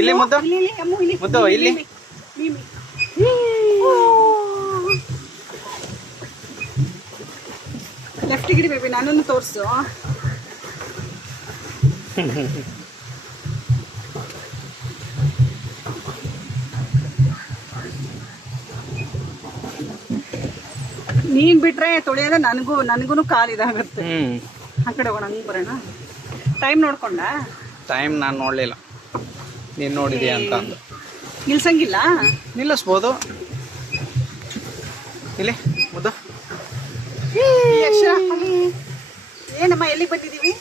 ಇಲ್ಲಿ ಮುದ್ದು ಮುದ್ದು ಇಲ್ಲಿ ಲೆಫ್ಟ್ ಗಿಡಿ ಬೇಬಿ ನನ್ನನ್ನು ತೋರಿಸು. ನೀನ್ ಬಿಟ್ರೆ ತೊಳೆಯೋದ ನನಗೂ ಕಾಲು ಇದಾಗುತ್ತೆ. ಆ ಕಡೆ ಹೋಗೋಣ, ಹಂಗೆ ಬರೋಣ. ಟೈಮ್ ನೋಡ್ಕೊಂಡ? ಟೈಮ್ ನಾನು ನೋಡ್ಲಿಲ್ಲ, ನೀನ್ ನೋಡಿದ್ಯಾ ಅಂತ ಅಂದು. ನಿಲ್ಸಂಗಿಲ್ಲ? ನಿಲ್ಲಿಸ್ಬೋದು. ಇಲ್ಲಿ ಮುದ್ದು ಏನಮ್ಮ ಎಲ್ಲಿಗೆ ಬಂದಿದ್ದೀವಿ?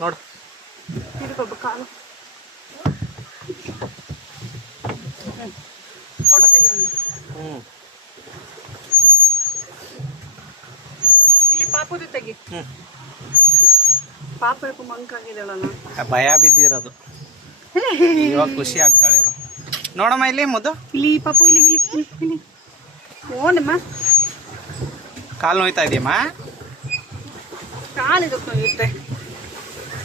ನೋಡು ಹಿಡ್ಕೊಬ್ಬ ಕಾಲು. ಫೋಟೋ ತೆಗಿಯೋಣ. ಇಲ್ಲಿ ಪಾಪುದು ತೆಗಿ. ಪಾಪ ಯಾಕೋ ಮಂಕಾಗಿದ್ದಾಳಲ್ಲ, ಭಯ ಬಿದ್ದಿರೋದು. ಇವಾಗ ಖುಷಿ ಆಗ್ತಾಳಿರು. ನೋಡಮ್ಮ ಇಲ್ಲಿ ಮುದ್ದು. ಇಲ್ಲಿ ಪಾಪು ಇಲ್ಲಿ ಇಲ್ಲಿ ಇಲ್ಲಿ. ಓನಮ್ಮ ಕಾಲು ನೋಯ್ತಾ ಇದೆಯಮ್ಮ? ಕಾಲು ಇದಕ್ಕೆ ನೋಯುತ್ತೆ.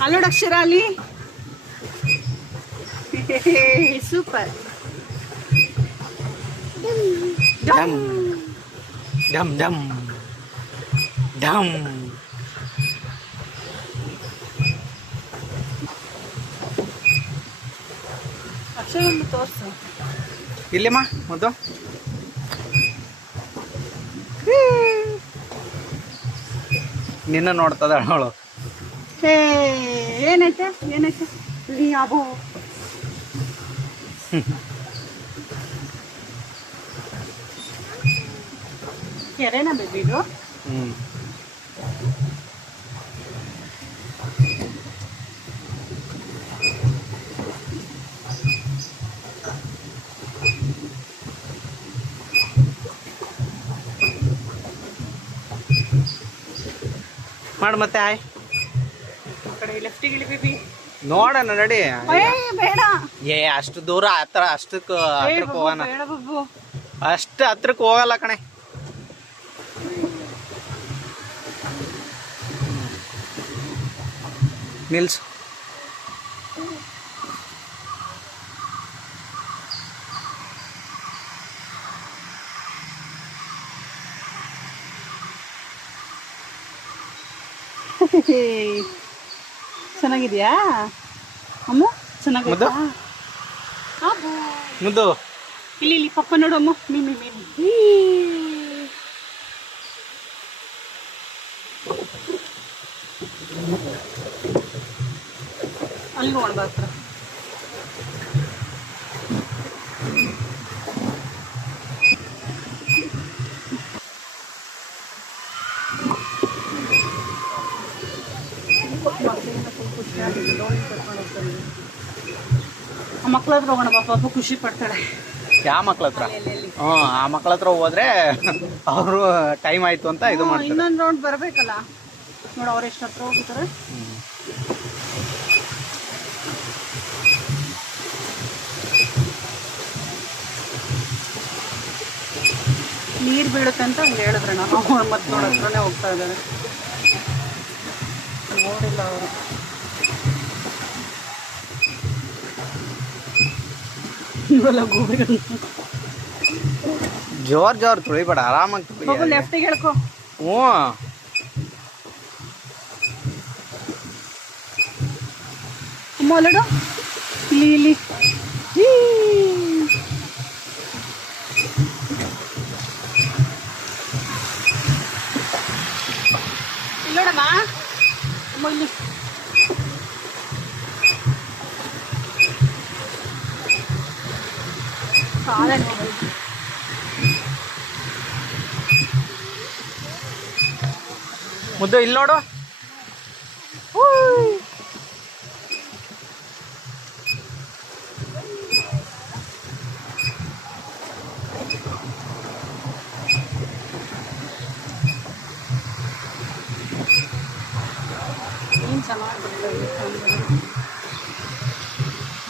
ಅಲ್ಲೋಡ ಅಕ್ಷರ ಅಲ್ಲಿ. ಸೂಪರ್. ಡಮ್ ಡಮ್ ಡಮ್ ಡಮ್. ಅಕ್ಷರವನ್ನು ತೋರಿಸು. ಇಲ್ಲಿಮ್ಮ ಮುದ್ದು. ನಿನ್ನ ನೋಡ್ತದ ಅವಳು. ಏನೈತೆ ಏನೈತೆ ಅಬೋ. ಕೆರೆನಾ ಬೇಬಿ ಇದು? ಮಾಡು ಮತ್ತೆ. ಆಯ್ ಕಡೆ ಲೆಫ್ಟಿಗೆ ಇಳಿ ಬೇಬಿ. ನೋಡೋಣ ನಡಿ. ಬೇಡ ಅಷ್ಟು ದೂರ ಅಷ್ಟಕ್ಕೆ ಹೋಗೋಣ. ಬೇಡ ಬಾಬು, ಅಷ್ಟು ಹತ್ರಕ್ಕೆ ಹೋಗಲ್ಲ ಕಣೆ. ನಿಲ್ಸು. ಚೆನ್ನಾಗಿದ್ಯಾ ಅಮ್ಮ? ಚೆನ್ನಾಗಿದ್ಯಾ ಮುದ್ದು? ಇಲ್ಲಿ ಇಲ್ಲಿ ಪಪ್ಪ ನೋಡು ಅಮ್ಮ. ಮೀಮಿ ಮೀಮಿ. ಅಲ್ಲಿ ನೋಡ್ಬ ಹತ್ರ. ಆ ಮಕ್ಳ ಹತ್ರ ಹೋಗೋಣ ಬಾ, ಪಾಪ ಖುಷಿ ಪಡ್ತಾಳೆ. ಯಾವ ಮಕ್ಳ ಹತ್ರ? ಆ ಮಕ್ಳ ಹತ್ರ ಹೋದ್ರೆ ಅವರು ಟೈಮ್ ಆಯ್ತು ಅಂತ ಇದು ಮಾಡ್ತಾರೆ. ಇನ್ನೊಂದು ರೌಂಡ್ ಬರ್ಬೇಕಲ್ಲ ನೋಡು, ಅವ್ರು ಎಷ್ಟು ಹತ್ರ ಹೋಗ್ತಾರೆ. ನೀರು ಬೀಳುತ್ತೆ ಅಂತ ಹಂಗೆ ಹೇಳಿದ್ರೆ ನಾವು ಮತ್ತೆ ನೋಡ ಹತ್ರನೇ ಹೋಗ್ತಾ ಇದ್ದಾರೆ. ನೋಡಿಲ್ಲ ಅವರು. ಜೋರ್ ಜೋರ್ ತುಳಿಬೇಡ, ಆರಾಮಾಗಿ ತುಳಿ. ಲೆಫ್ಟಿಗೆ ಹೇಳ್ಕೊ. ಹ್ಞೂ ಅಮ್ಮ ಅಲ್ಲಡು. ಇಲ್ಲಿ ಇಲ್ಲಿ ಇಲ್ಲೋಡಮ್ಮ. ಅಮ್ಮ ಇಲ್ಲಿ ಕಾಲೇ ನೋಡಿ. ಮುದ್ದು ಇಲ್ಲಿ ನೋಡು.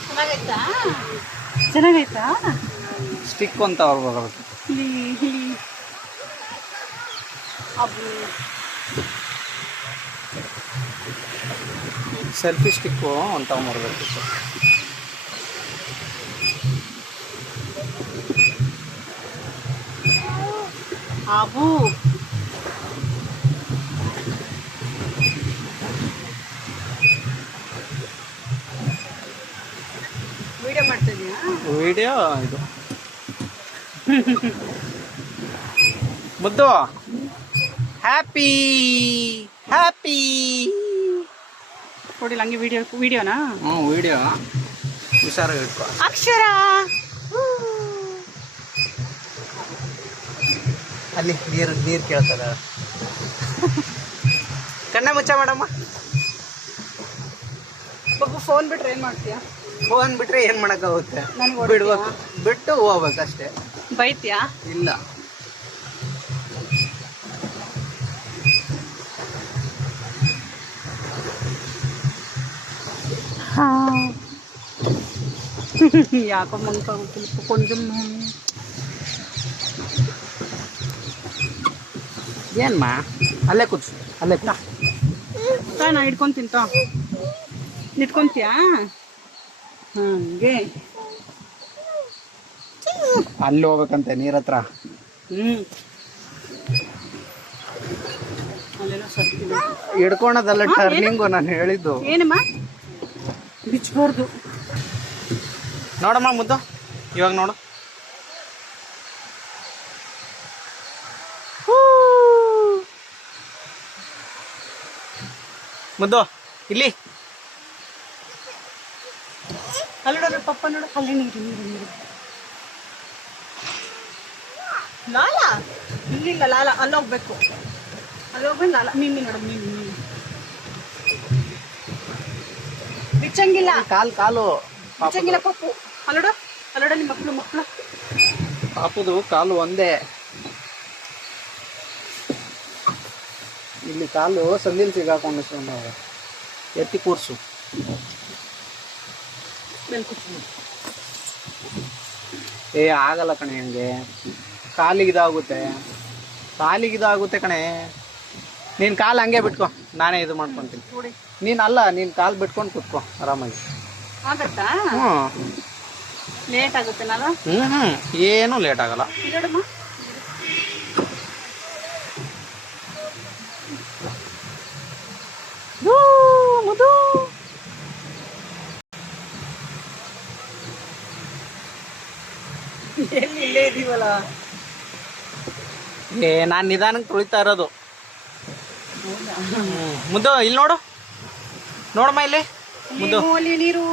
ಚೆನ್ನಾಗೈತಾ? ಚೆನ್ನಾಗೈತಾ? ಸ್ಟಿಕ್ ಅಂತ ಅವ್ರು ಬರೋದು. ಸೆಲ್ಫಿ ಸ್ಟಿಕ್ಕು ಒಂದು ತಗೊಂಬರ್ಬೇಕಿತ್ತು. ಅಬು ವಿಡಿಯೋ ಮಾಡ್ತಿದ್ಯಾ? ವಿಡಿಯೋ ಇದು ಮುದ್ದು ಹ್ಯಾಪಿ ಹ್ಯಾಪಿ. ಕೊಡಿಲ್ಲ ಹಂಗೆ ವಿಡಿಯೋನಾ? ಹ್ಞೂ ವಿಡಿಯೋ ಹುಷಾರಾಗಿ ಇಟ್ಕೊ. ಅಕ್ಷರ ಅಲ್ಲಿ ನೀರು ಕೇಳ್ತದ. ಕಣ್ಣ ಮುಚ್ಚ ಮಾಡಮ್ಮ. ಒಬ್ಬ ಫೋನ್ ಬಿಟ್ರೆ ಏನು ಮಾಡ್ತೀಯಾ? ಫೋನ್ ಬಿಟ್ರೆ ಏನು ಮಾಡೋಕ್ಕಾಗುತ್ತೆ? ನನ್ಗೆ ಬಿಡ್ಬೇಕು, ಬಿಟ್ಟು ಹೋಗ್ಬೇಕಷ್ಟೇ. ಬೈತ್ಯಾ? ಇಲ್ಲ. ಯಾಕೋ ಮಂಕ ಕೊಂಚ ಏನ್ಮಾ ಅಲ್ಲೇ ಕೂತ್ಸು, ಅಲ್ಲೇ ಕೂತ. ನಾ ಇಟ್ಕೊಂತೀನಿ ತಾ. ಇಟ್ಕೊಂತೀಯಾ? ಹಂಗೆ ಅಲ್ಲಿ ಹೋಗ್ಬೇಕಂತೆ ನೀರ್ ಹತ್ರ. ಅಲ್ಲೆಲ್ಲ ಸತ್ತಿದೆ. ಹಿಡ್ಕೊಳೋದಲ್ಲ, ಟರ್ನಿಂಗು ನಾನು ಹೇಳಿದ್ದು. ಏನಮ್ಮ ಬಿಚ್ಚಬಾರ್ದು. ನೋಡಮ್ಮ ಮುದ್ದು, ಇವಾಗ ನೋಡು. ಮುದ್ದು ಇಲ್ಲಿ ಅಲ್ಲಿ ನೋಡ್ರಿ ಪಪ್ಪ ನೋಡು. ಅಲ್ಲಿ ನೀರು ನೀರು ನೀರು. ಲಾಲ ಇಲ್ಲಿಲ್ಲ, ಲಾಲ ಅಲ್ಲಿ ಹೋಗ್ಬೇಕು. ಅಲ್ಲಿ ಹೋಗ್ಬೇಕು. ಲಾಲ ಮೀಮಿ ನೋಡು, ಮೀಮಿ ಮೀಮಿ ಬಿಚ್ಚಂಗಿಲ್ಲ. ಕಾಲು ಬಿಚ್ಚಂಗಿಲ್ಲ ಪಪ್ಪು. ಅಲ್ಲೋಡ ಅಲ್ಲೋಡ ನಿಮ್ಮ ಮಕ್ಕಳು ಪಾಪುದು ಕಾಲು ಒಂದೇ. ಇಲ್ಲಿ ಕಾಲು ಸಂದಿಲ್ ಸಿಗಾಕೊಂಡು ಎತ್ತಿ ಕೂರ್ಸು. ಏ ಆಗಲ್ಲ ಕಣೆ, ಹಂಗೆ ಕಾಲಿಗಿದಾಗುತ್ತೆ ಕಣೆ. ನೀನು ಕಾಲು ಹಂಗೆ ಬಿಟ್ಕೊ, ನಾನೇ ಇದು ಮಾಡ್ಕೊತೀನಿ. ನೀನು ಕಾಲು ಬಿಟ್ಕೊಂಡು ಕೂತ್ಕೊ ಆರಾಮಾಗಿ. ಆಗತ್ತಾ? ಹ್ಞೂ ಲೇಟ್ ಆಗುತ್ತೆ ನಾನು. ಏನೂ ಲೇಟ್ ಆಗಲ್ಲ. ಇಲ್ಲೇ ಇದೀವಲ್ಲ. ನಾನು ನಿಧಾನಕ್ಕೆ ತುಳಿತಾ ಇರೋದು. ಮುದ್ದು ಇಲ್ಲಿ ನೋಡು, ನೋಡಮ್ಮ ಇಲ್ಲಿ ಮುದ್ದು. ನೀರು